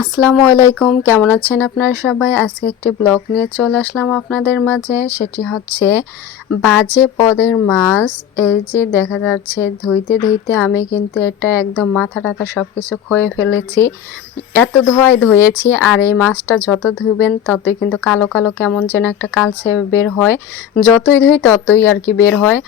আসসালামু আলাইকুম, কেমন আছেন আপনারা সবাই? আজকে একটি ব্লগ নিয়ে চলে আসলাম আপনাদের মাঝে। সেটি হচ্ছে বাজে পদের মাছ। এই যে দেখা যাচ্ছে ধুইতে ধুইতে আমি কিন্তু এটা একদম মাথা টাথা সব কিছু ক্ষয়ে ফেলেছি। এত ধোয়ায় ধুয়েছি, আর এই মাছটা যত ধুবেন ততই কিন্তু কালো কালো কেমন যেন একটা কালচে বের হয়। যতই ধুই ততই আর কি বের হয়।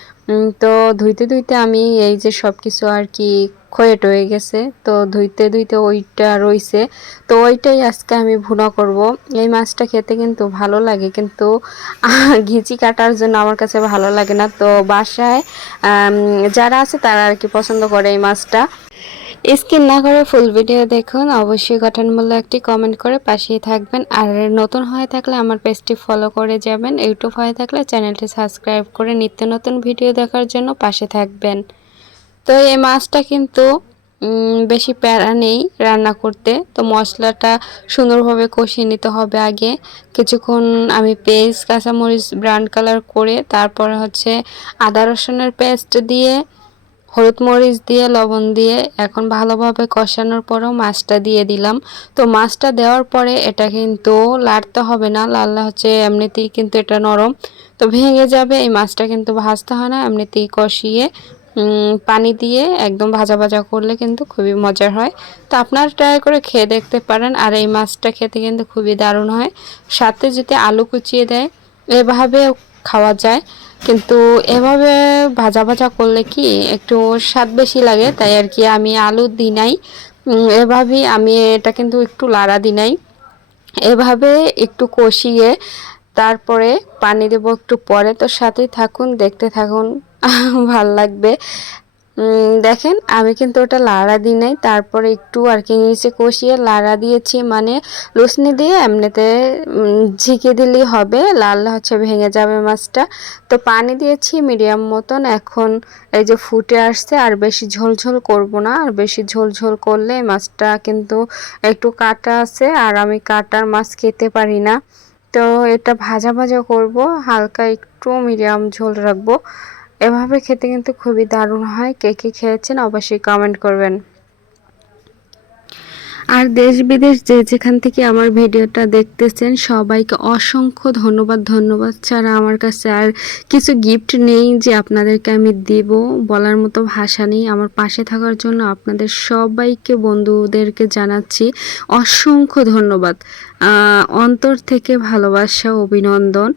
তো ধুইতে ধুইতে আমি এই যে সব কিছু আর কি ক্ষয়ে টয়ে গেছে, তো ধুইতে ধুইতে ওইটা রইছে। তো ওইটাই আজকে আমি ভুনা করব। এই মাছটা খেতে কিন্তু ভালো লাগে, কিন্তু ঘিচি কাটার জন্য আমার কাছে ভালো লাগে না। তো বাসায় যারা আছে তারা আর কি পছন্দ করে এই মাছটা। স্কিপ না করে ফুল ভিডিও দেখুন, অবশ্যই গঠনমূলক একটি কমেন্ট করে পাশেই থাকবেন। আর নতুন হয়ে থাকলে আমার পেজটি ফলো করে যাবেন, ইউটিউব হয়ে থাকলে চ্যানেলটি সাবস্ক্রাইব করে নিত্য নতুন ভিডিও দেখার জন্য পাশে থাকবেন। তো এই মাছটা কিন্তু বেশি প্যারা নেই রান্না করতে। তো মশলাটা সুন্দরভাবে কষিয়ে নিতে হবে আগে কিছুক্ষণ। আমি পেস্ট কাঁচামরিচ ব্রাউন কালার করে তারপরে হচ্ছে আদা রসুনের পেস্ট দিয়ে হলুদ মরিচ দিয়ে লবণ দিয়ে এখন ভালোভাবে কষানোর পরেও মাছটা দিয়ে দিলাম। তো মাছটা দেওয়ার পরে এটা কিন্তু লাড়তে হবে না, লাড়লে হচ্ছে এমনিতেই কিন্তু এটা নরম, তো ভেঙে যাবে। এই মাছটা কিন্তু ভাজতে হয় না, এমনিতেই কষিয়ে পানি দিয়ে একদম ভাজা ভাজা করলে কিন্তু খুবই মজার হয়। তো আপনারা ট্রাই করে খেয়ে দেখতে পারেন। আর এই মাছটা খেতে কিন্তু খুবই দারুণ হয়। সাথে যদি আলু কুচিয়ে দেয় এভাবেও খাওয়া যায়, কিন্তু এভাবে ভাজা ভাজা করলে কি একটু স্বাদ বেশি লাগে, তাই আর কি আমি আলু দিই নাই। এভাবেই আমি এটা কিন্তু একটু লাড়া দিই নাই, এভাবে একটু কষিয়ে তারপরে পানি দেব একটু পরে। তো সাথেই থাকুন, দেখতে থাকুন, ভাল লাগবে। দেখেন আমি কিন্তু ওটা লাড়া দিই নাই, তারপরে একটু আর কি নিচে কষিয়ে লাড়া দিয়েছি, মানে লুসনি দিয়ে এমনিতে ঝিকে দিলেই হবে, লাল হচ্ছে ভেঙে যাবে মাছটা। তো পানি দিয়েছি মিডিয়াম মতন, এখন এই যে ফুটে আসছে। আর বেশি ঝোল ঝোল করব না, আর বেশি ঝোল ঝোল করলে মাছটা কিন্তু একটু কাটা আছে, আর আমি কাটার মাছ খেতে পারি না। তো এটা ভাজা ভাজা করব, হালকা একটু মিডিয়াম ঝোল রাখবো। এভাবে খেতে কিন্তু খুবই দারুণ হয়। কে কে খেয়েছেন অবশ্যই কমেন্ট করবেন। আর দেশ বিদেশ যে যেখান থেকে আমার ভিডিওটা দেখতেছেন সবাইকে অসংখ্য ধন্যবাদ। ধন্যবাদ ছাড়া আমার কাছে আর কিছু গিফট নেই যে আপনাদেরকে আমি দেব, বলার মতো ভাষা নেই। আমার পাশে থাকার জন্য আপনাদের সবাইকে, বন্ধুদেরকে জানাচ্ছি অসংখ্য ধন্যবাদ। অন্তর থেকে ভালোবাসা, অভিনন্দন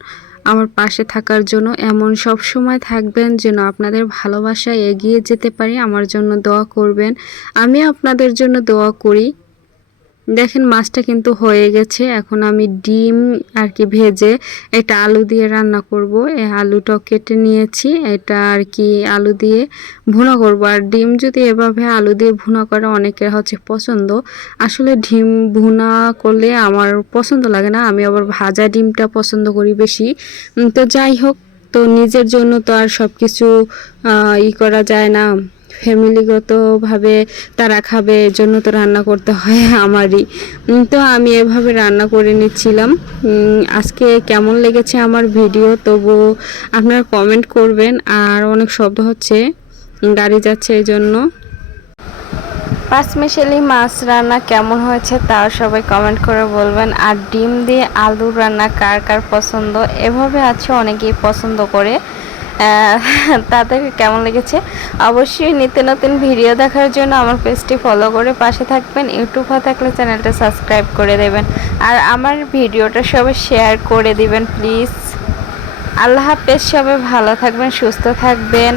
আমার পাশে থাকার জন্য। এমন সব সময় থাকবেন যেন আপনাদের ভালোবাসায় এগিয়ে যেতে পারি। আমার জন্য দোয়া করবেন, আমি আপনাদের জন্য দোয়া করি। দেখেন মাছটা কিন্তু হয়ে গেছে। এখন আমি ডিম আর কি ভেজে এটা আলু দিয়ে রান্না করব। এই আলুটাও কেটে নিয়েছি, এটা আর কি আলু দিয়ে ভুনা করব। আর ডিম যদি এভাবে আলু দিয়ে ভুনা করে অনেকের হচ্ছে পছন্দ, আসলে ডিম ভুনা করলে আমার পছন্দ লাগে না, আমি আবার ভাজা ডিমটা পছন্দ করি বেশি। তো যাই হোক, তো নিজের জন্য তো আর সব কিছু করা যায় না, ফ্যামিলিগতভাবে তারা খাবে এজন্য তো রান্না করতে হয় আমারই। তো আমি এভাবে রান্না করে নিচ্ছিলাম। আজকে কেমন লেগেছে আমার ভিডিও তবু আপনারা কমেন্ট করবেন। আর অনেক শব্দ হচ্ছে, গাড়ি যাচ্ছে এই জন্য। পাঁচমিশালি মাছ রান্না কেমন হয়েছে তাও সবাই কমেন্ট করে বলবেন। আর ডিম দিয়ে আলু রান্না কার কার পছন্দ, এভাবে আছে অনেকেই পছন্দ করে। তাদের কেমন লেগেছে অবশ্যই নিত্য নতুন ভিডিও দেখার জন্য আমার পেজটি ফলো করে পাশে থাকবেন। ইউটিউব হয়ে থাকলে চ্যানেলটা সাবস্ক্রাইব করে দেবেন, আর আমার ভিডিওটা সবাই শেয়ার করে দিবেন প্লিজ। আল্লাহ হাফেজ, সবাই ভালো থাকবেন, সুস্থ থাকবেন।